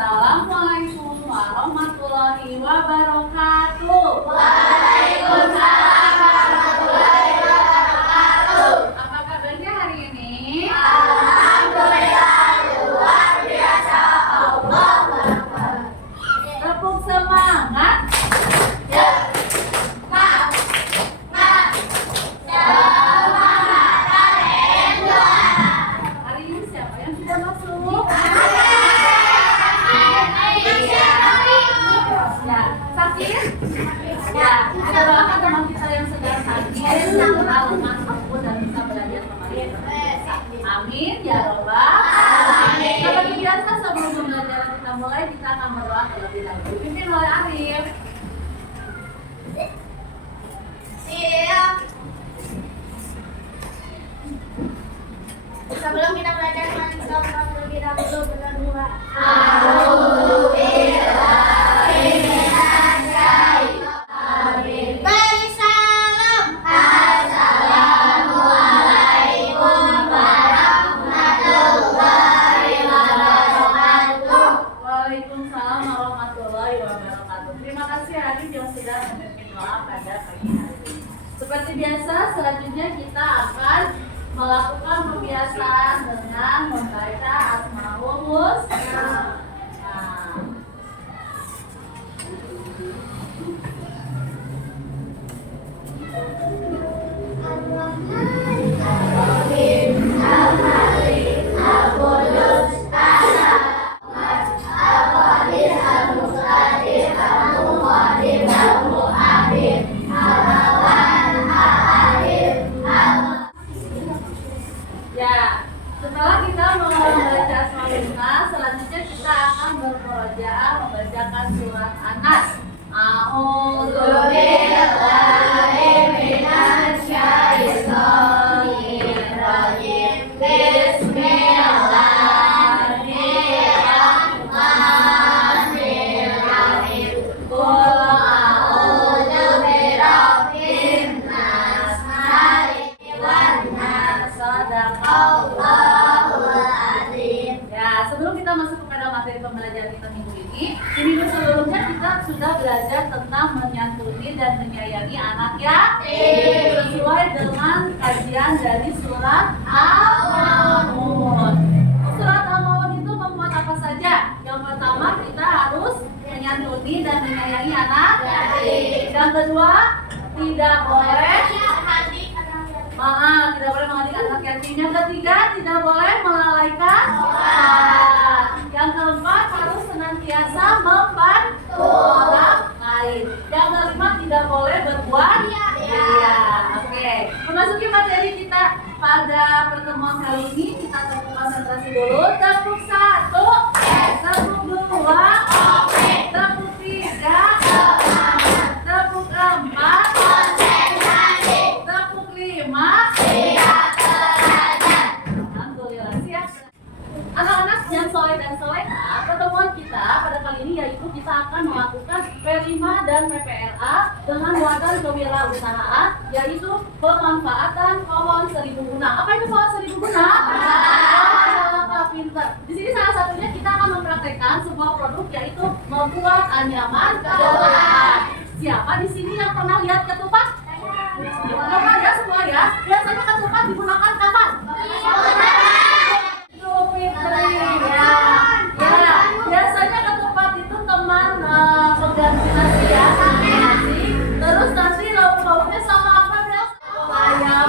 Assalamualaikum warahmatullahi wabarakatuh. Waalaikumsalam warahmatullahi wabarakatuh. Apa kabarnya hari ini? Alhamdulillah, luar biasa. Allah Akbar. Tepuk semangat. Hari ini siapa yang sudah masuk? Ya, sakit? Ya, kita doakan teman kita yang sedang sakit segera lemas sembuh dan bisa belajar kembali. Amin ya robbal alamin. Seperti biasa sebelum pembelajaran kita mulai, kita akan berdoa terlebih dahulu. Dipimpin oleh Arif. Siap. Sebelum kita belajar, kita terlebih dahulu berdoa. Beri salam. Assalamualaikum warahmatullahi wabarakatuh. Waalaikumsalam warahmatullahi wabarakatuh. Terima kasih Arif yang sudah memimpin doa pada pagi hari ini. Seperti biasa, selanjutnya kita akan melakukan pembiasaan dengan membaca Asmaul Husna. Nah, ya, setelah kita membaca Asmaul Husna, selanjutnya kita akan bermurojaah membacakan surat An-Nas. A'udzu Billahi minasyaitonir rajim. Bismillahirrahmanirrahim. Qul a'udzu birabbin nas, malikin nas, sadaqallahul azim. Ya, sebelum kita masuk kepada materi pembelajaran kita minggu ini, di minggu sebelumnya kita sudah belajar tentang menyantuni dan menyayangi anak yatim sesuai dengan kajian dari surat Al-Maun. Surat Al-Maun itu memuat apa saja? Yang pertama, kita harus menyantuni dan menyayangi anak yatim. Yang kedua, tidak boleh tidak boleh menghadik anak yatim. Yang ketiga, tidak boleh melalaikan sholat. Yang keempat, harus senantiasa membantu orang lain. Yang kelima, tidak boleh berbuat ria. Oke. Memasuki materi kita pada pertemuan kali ini, kita tepuk konsentrasi dulu. Tepuk 1, tepuk 2, tepuk 3, tepuk 4, tepuk 5. Alhamdulillah, siap. Anak-anak yang soleh dan soleha, pertemuan kita pada kali ini yaitu kita akan melakukan P5 dan PPRA dengan muatan kewirausahaan, yaitu pemanfaatan pohon seribu guna. Apa itu pohon seribu guna? Salah pinter. Di sini salah satunya kita akan mempraktekkan sebuah produk yaitu membuat anyaman ketupat. Siapa di sini yang pernah lihat ketupat? Pernah ya semua ya? Biasanya ketupat digunakan kapan? Ya, biasanya ketupat itu teman pengganti nasi ya, nasi. Terus nanti lauk-lauknya sama apa ya? Ayam,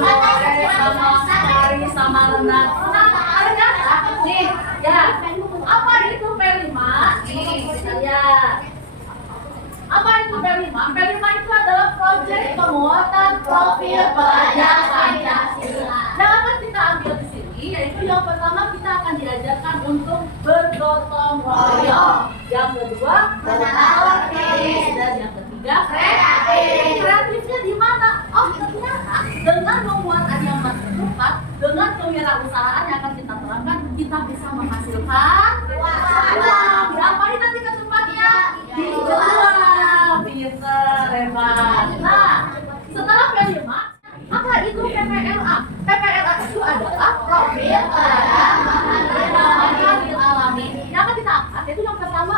sama kari, sama rendang. Nah, ada kan? Nih, ya. Apa itu P5? Nih, kita lihat. Apa itu P5? P5 itu adalah proyek penguatan profil pelajar Pancasila. Yang akan kita ambil di sini yaitu yang pertama kita akan diajarkan untuk bergotong royong. Yang kedua, berorganisasi, dan yang ketiga, kreatif. Kreatifnya di mana? Oh, ternyata dengan membuat anyaman ketupat, dengan kewirausahaan yang akan kita terangkan, kita bisa menghasilkan uang. Diapain nanti ketupatnya? Dijual. Pinter, hebat. Nah, setelah P5, apa itu PPLA? PPLA itu adalah profil pada alami. Yang akan kita angkat itu yang pertama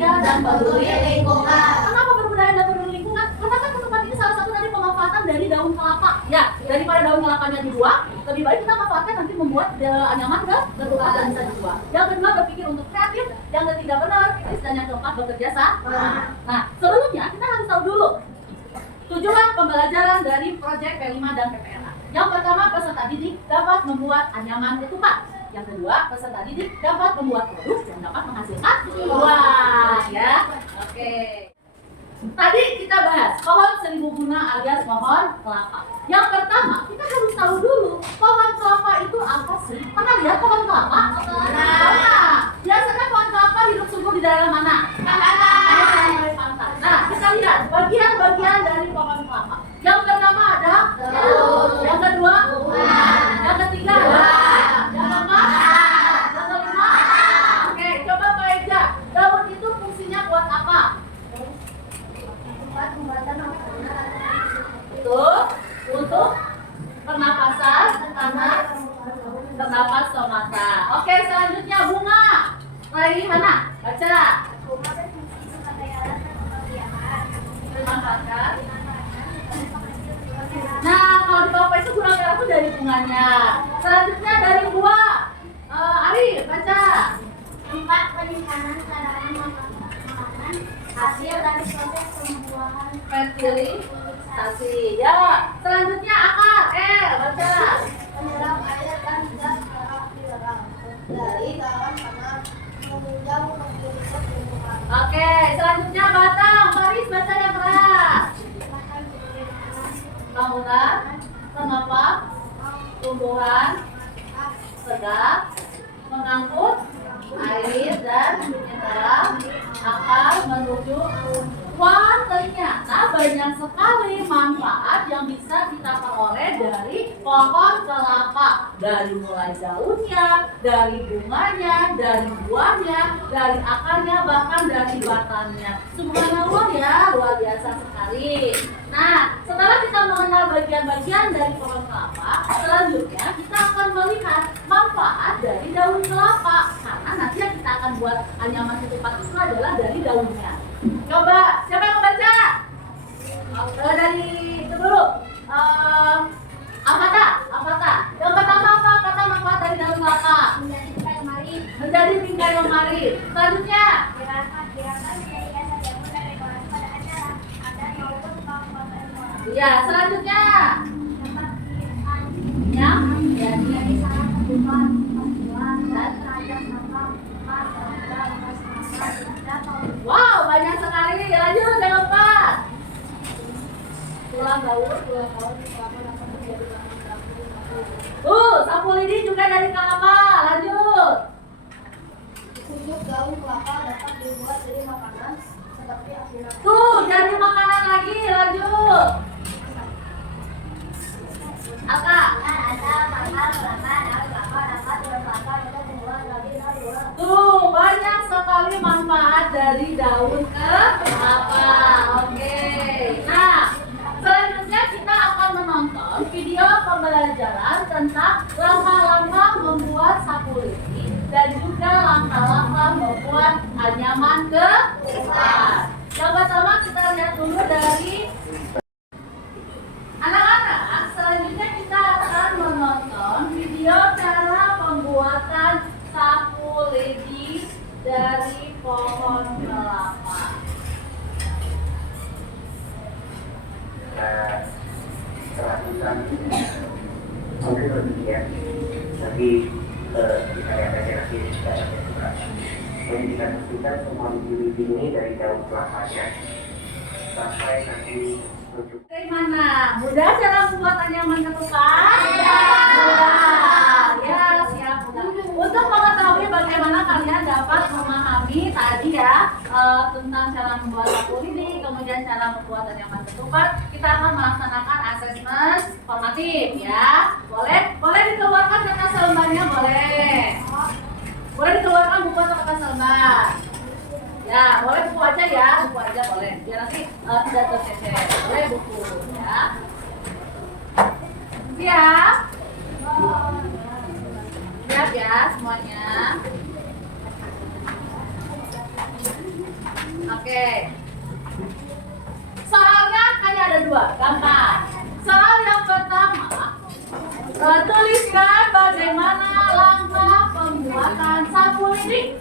berbudaya dan peduli lingkungan. Kenapa berbudaya dan peduli lingkungan? Karena kan ketupat ini salah satu dari pemanfaatan dari daun kelapa. Ya, daripada daun kelapanya dibuang, lebih baik kita manfaatkan nanti membuat anyaman ke ketupat dan bisa dijual. Yang kedua berpikir untuk kreatif, yang ketiga benar, dan yang keempat bekerja sama. Nah, sebelumnya kita harus tahu dulu tujuan pembelajaran dari proyek P5 dan PPLA. Yang pertama, peserta didik dapat membuat anyaman ketupat. Yang kedua, peserta didik dapat membuat produk yang dapat menghasilkan uang. Ya, oke. Tadi kita bahas pohon seribu bunga alias pohon kelapa. Yang pertama, kita harus tahu dulu pohon kelapa itu apa sih? Pernah lihat pohon kelapa? Pernah. Biasanya pohon kelapa hidup subur di daerah mana? Pantai. Nah, kita lihat bagian-bagian dari pohon kelapa. Yang pertama ada daun. Yang kedua bunga. Yang ketiga yang keempat. Yang kelima. Oke, coba Pak Eja. Daun itu fungsinya buat apa? Untuk pernapasan karena terdapat stomata. Oke, selanjutnya bunga. Lagi mana? Baca. Dimanfaatkan. Nah, kalau di bawah itu gula merah itu dari bunganya. Selanjutnya dari buah. Ari, baca. Tempat penyimpanan cadangan makanan hasil dari proses pembuahan Fertilisasi. Ya. Selanjutnya akar. Baca. menyerap air dan zat mineral dari dalam tanah menunjang mobilitas lingkungan. Oke, selanjutnya batang. Baris, baca yang keras. Bangunan, kenapa? Tumbuhan, tegak, mengangkut air dan mineral akar menuju. Wah, ternyata banyak sekali manfaat yang bisa kita peroleh dari pohon kelapa. Dari mulai daunnya, dari bunganya, dari buahnya, dari akarnya, bahkan dari batangnya. Subhanallah ya, luar biasa sekali. Nah, setelah kita mengenal bagian-bagian dari pohon kelapa, selanjutnya kita akan melihat manfaat dari daun kelapa. Karena nanti yang kita akan buat anyaman ketupat itu adalah dari daunnya. Coba, siapa yang mau baca? Dari itu dulu. Avata. Yang pertama apa kata manfaat dari daun kelapa? Menjadi bingkai lemari. Menjadi bingkai lemari. Selanjutnya, Gerakan menjadi hiasan jamu dan dekorasi pada acara adat maupun pengobatan orang. ya selanjutnya. Dapat Yang menjadi sarana kehidupan, perempuan dan rajang makam, dan wow, banyak sekali. Lanjut yang keempat. Tulang daun kelapa dapat menjadi bahan sapu. Sapu lidi juga dari kelapa. Lanjut. kunyit daun kelapa dapat dibuat dari makanan seperti asinan. Jadi makanan lagi. Lanjut. Alka. Ada bakal kelapa, daun kelapa dapat dimanfaatkan untuk membuat lagi dan diulang. Banyak sekali manfaat dari daun kelapa. Oke. Nah, selanjutnya kita akan menonton video pembelajaran tentang langkah-langkah membuat sapu lidi dan juga langkah-langkah membuat anyaman ketupat. Yang pertama kita lihat dulu dari anak-anak. Selanjutnya kita akan menonton video cara pembuatan sapu lidi dari pohon kelapa. Lakukan mungkin demikian nanti kita lihat aja nanti secara terbuka. Jadi kita pastikan semua biji ini dari daun kelapanya sampai nanti menuju. Bagaimana? Mudah cara membuat anyaman ketupat? Mudah. Ya, siap. Untuk mengetahui bagaimana kalian dapat memahami tadi ya tentang cara membuat sapu lidi, kemudian cara membuat anyaman ketupat, kita akan melaksanakan asesmen formatif ya. Boleh dikeluarkan kertas lembarnya, boleh dikeluarkan buku atau kertas lembar. Ya, boleh buku aja ya, buku aja boleh. Biar nanti tidak tercecer. Boleh buku ya. Siap? Siap ya semuanya. Oke. Soalnya hanya ada dua, gampang. Soal yang pertama, tuliskan bagaimana langkah pembuatan sapu lidi.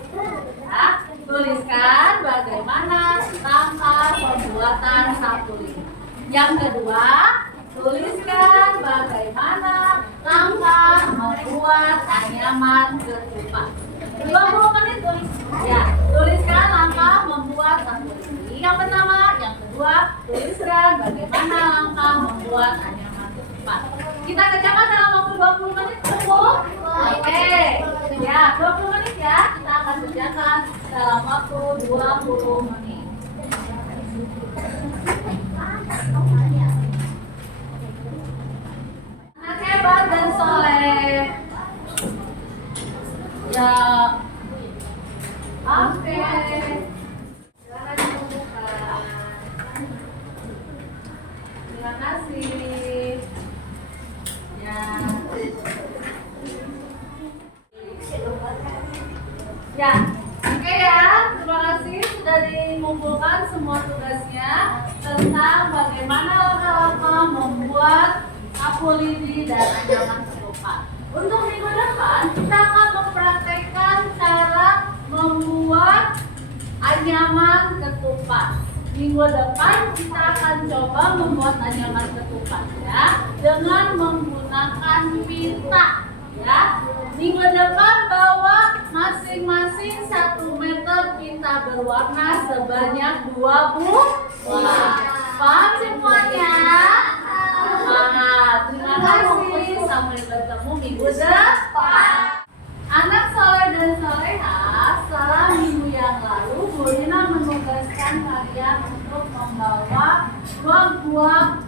Ya, tuliskan bagaimana langkah pembuatan sapu lidi. Yang kedua, tuliskan bagaimana langkah membuat anyaman ketupat. 20 menit tulis. Ya, tuliskan langkah membuat sapu lidi. Yang pertama, yang kedua, tuliskan bagaimana langkah membuat anyaman ketupat. Kita kerjakan dalam waktu 20 menit cukup? Oke. Ya, 20 menit ya. Kita akan kerjakan dalam waktu 20 menit. Anak hebat dan soleh. Ya. Oke. Silakan dibuka. Terima kasih. Ya. Ya. Oke ya. Terima kasih sudah mengumpulkan semua tugasnya tentang bagaimana langkah-langkah membuat sapu lidi dan anyaman ketupat. Untuk minggu depan kita akan mempraktekkan cara membuat anyaman ketupat. Minggu depan kita akan coba membuat anyaman ketupat ya dengan menggunakan pita ya. Minggu depan bawa masing-masing 1 meter pita berwarna sebanyak 2 paham semuanya? Terima kasih. Sampai bertemu minggu depan. Anak soleh dan soleha, setelah minggu yang lalu Bu Rina menugaskan kalian untuk membawa 2 buah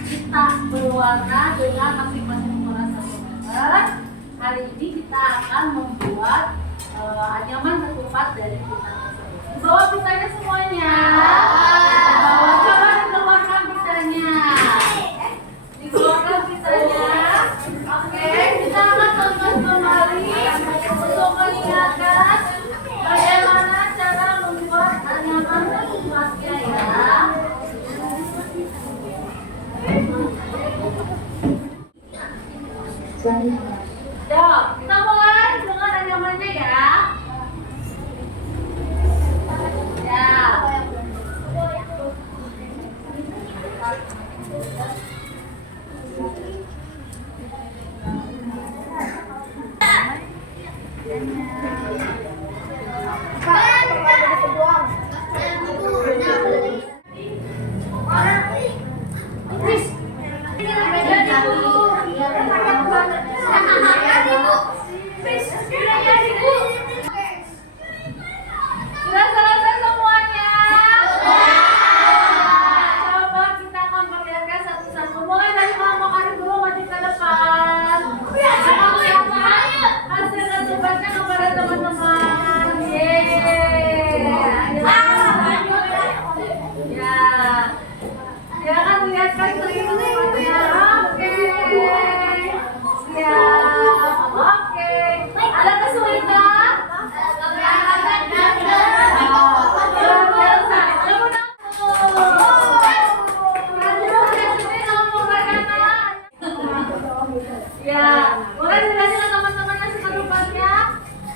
pita berwarna dengan masing-masing ukuran 1 meter. Hari ini kita akan membuat anyaman ketupat dari pita tersebut. Bawa pitanya semuanya. Bawa, coba dikeluarkan pitanya. Dikeluarkan pitanya. Oke, kita akan tonton kembali untuk mengingatkan bagaimana cara membuat anyaman ketupatnya ya. Yuk, kita mulai dengan anyamannya ya. Ya. Sudah selesai semuanya. Coba kita akan perlihatkan satu-satu. Mulai dari kelompok Arif dulu, maju ke depan. Hasil ketupatnya kepada teman-teman. Yeay. Ya. Silakan lihatkan ketupatnya. Oke. Siap. Oke. Ada kesulitan? Ya, boleh dilanjutkan teman-teman yang suka lupanya.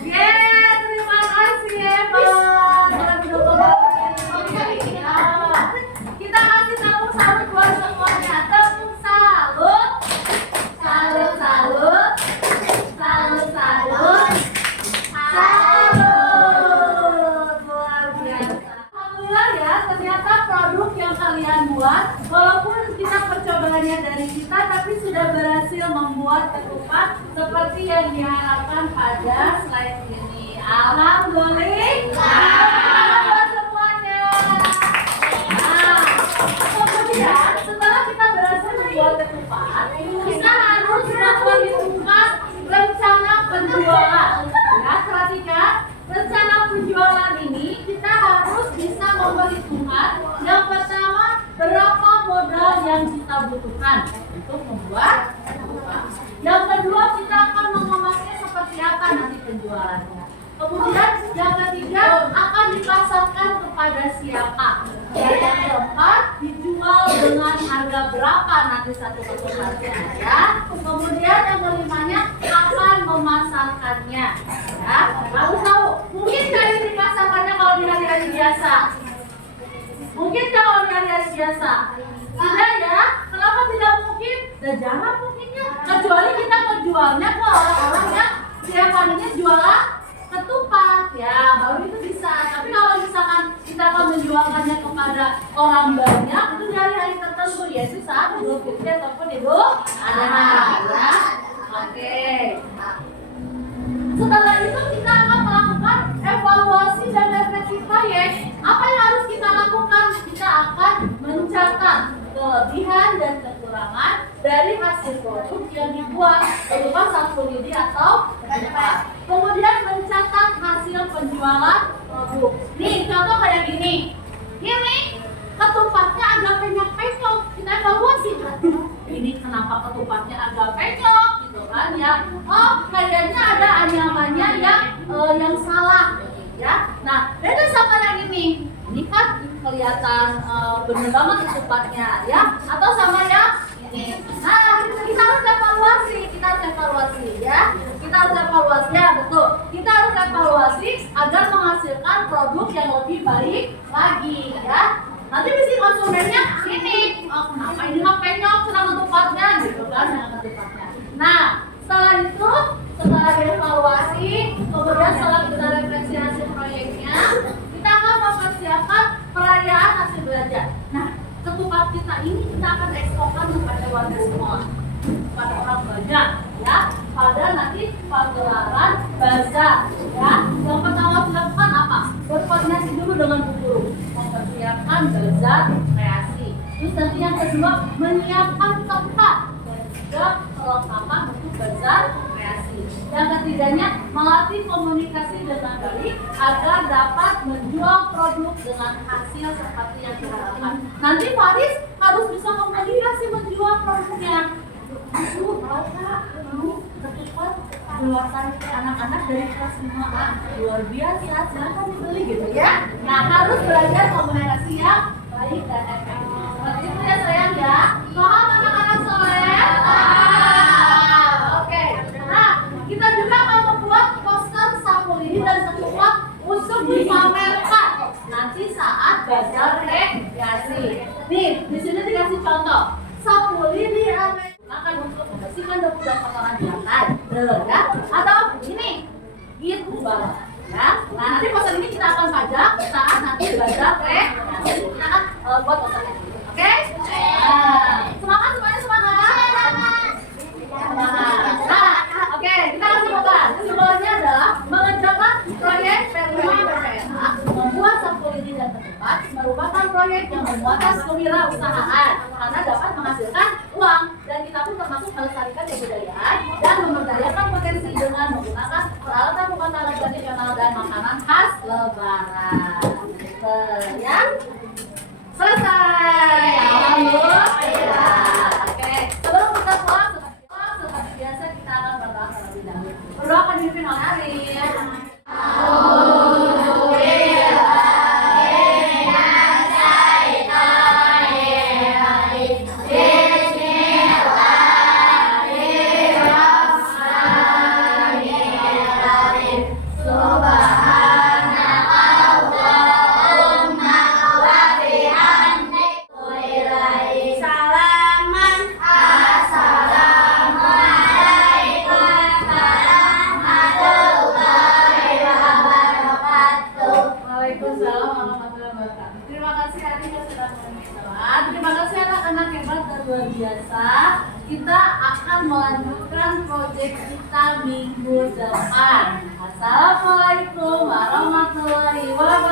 Yeay, terima kasih hebat. Kita kasih tepuk salut buat semuanya. Tepuk salut. Salut, salut. Salut, salut. Salut. Luar biasa. Alhamdulillah ya, ternyata produk yang kalian buat, walaupun kita percobaannya dari kita, tapi sudah berhasil membuat ketupat seperti yang diharapkan pada slide ini. Alhamdulillah. Buat semuanya. Nah, kemudian setelah kita berhasil membuat ketupat, kita harus memperhitungkan rencana penjualan. Ya, perhatikan rencana penjualan ini kita harus bisa memperhitungkan yang pertama berapa modal yang kita butuhkan untuk membuat ketupat. Yang kedua kita akan mengemasnya seperti apa nanti penjualannya. Kemudian yang ketiga akan dipasarkan kepada kepada siapa. Dan yang keempat, dijual dengan harga berapa nanti satu ketupatnya ya. Kemudian yang kelimanya, kapan memasarkannya ya. Harus tahu, mungkin kali dipasarkannya kalau di hari-hari biasa. Mungkin kalau di hari-hari biasa. Tidak ya, kenapa tidak mungkin? Dan jangan mungkinnya, kecuali kita menjualnya ke orang-orang yang setiap harinya jualan ketupat ya, baru itu bisa. Tapi kalau misalkan kita akan menjualkannya kepada orang banyak, itu di hari-hari tertentu, yaitu saat Idul Fitri ataupun Idul Adha ya. Oke. Setelah itu kita akan melakukan evaluasi dan refleksi proyek. Apa yang harus kita lakukan? Kita akan mencatat kelebihan dan kekurangan dari hasil produk yang dibuat berupa satu lidi atau ketupat. Kemudian mencatat hasil penjualan produk. Nih contoh kayak gini. Ini ketupatnya agak penyok-penyok. Kita evaluasi. Ini kenapa ketupatnya agak penyok gitu kan ya? Oh kayaknya ada anyamannya yang salah ya. Nah beda sama yang ini. Ini kan kelihatan bener banget ketupatnya ya. Atau sama yang ini. Nah kita harus evaluasi ya. Kita harus evaluasi ya, betul. Kita harus evaluasi agar menghasilkan produk yang lebih baik lagi ya. Nanti mesti konsumennya ini, oh, kenapa ini mah penyok senang ketupatnya gitu kan, senang ketupatnya. Nah setelah itu, setelah evaluasi, kemudian setelah kita refleksi hasil proyeknya, kita akan mempersiapkan perayaan hasil belajar. Nah ketupat kita ini kita akan eksporkan kepada warga sekolah, kepada orang banyak ya, pada nanti pagelaran bazar ya. Yang pertama dilakukan apa? Berkoordinasi dulu dengan bu guru, mempersiapkan bazar kreasi. Terus nanti yang kedua menyiapkan tempat dan juga perlengkapan untuk bazar kreasi. Yang ketiganya melatih komunikasi dengan baik agar dapat menjual produk dengan hasil seperti yang diharapkan. Nanti Faris harus bisa komunikasi menjual produknya. Tahu Kak, ketupat buatan anak-anak dari kelas 5A luar biasa, silahkan dibeli gitu ya. Nah harus belajar komunikasi yang baik dan efektif. Seperti itu ya sayang ya. Paham anak-anak soleh? Oke. Nah kita juga akan membuat poster sapu lidi dan ketupat untuk dipamerkan nanti saat bazar rekreasi. Nih di sini dikasih contoh sapu lidi akan untuk membersihkan debu dan kotoran di lantai, ya. Atau ini, gitu banget, ya. Nah nanti poster ini kita akan pajang saat nanti bazar kita akan buat posternya, oke? Semangat semuanya semangat. Nah, oke kita langsung buka. Simbolnya adalah mengerjakan proyek PPA membuat sapu lidi dan ketupat merupakan proyek yang memuatan kewirausahaan karena dapat menghasilkan uang. Dan kita pun termasuk melestarikan kebudayaan dan memberdayakan potensi dengan menggunakan peralatan rumah tangga tradisional dan makanan khas Lebaran. Ya, selesai. Alhamdulillah. Oke, sebelum kita pulang seperti biasa kita akan berdoa terlebih dahulu. Berdoa akan dipimpin oleh Arif. Luar biasa, kita akan melanjutkan proyek kita minggu depan. Assalamualaikum warahmatullahi wabarakatuh.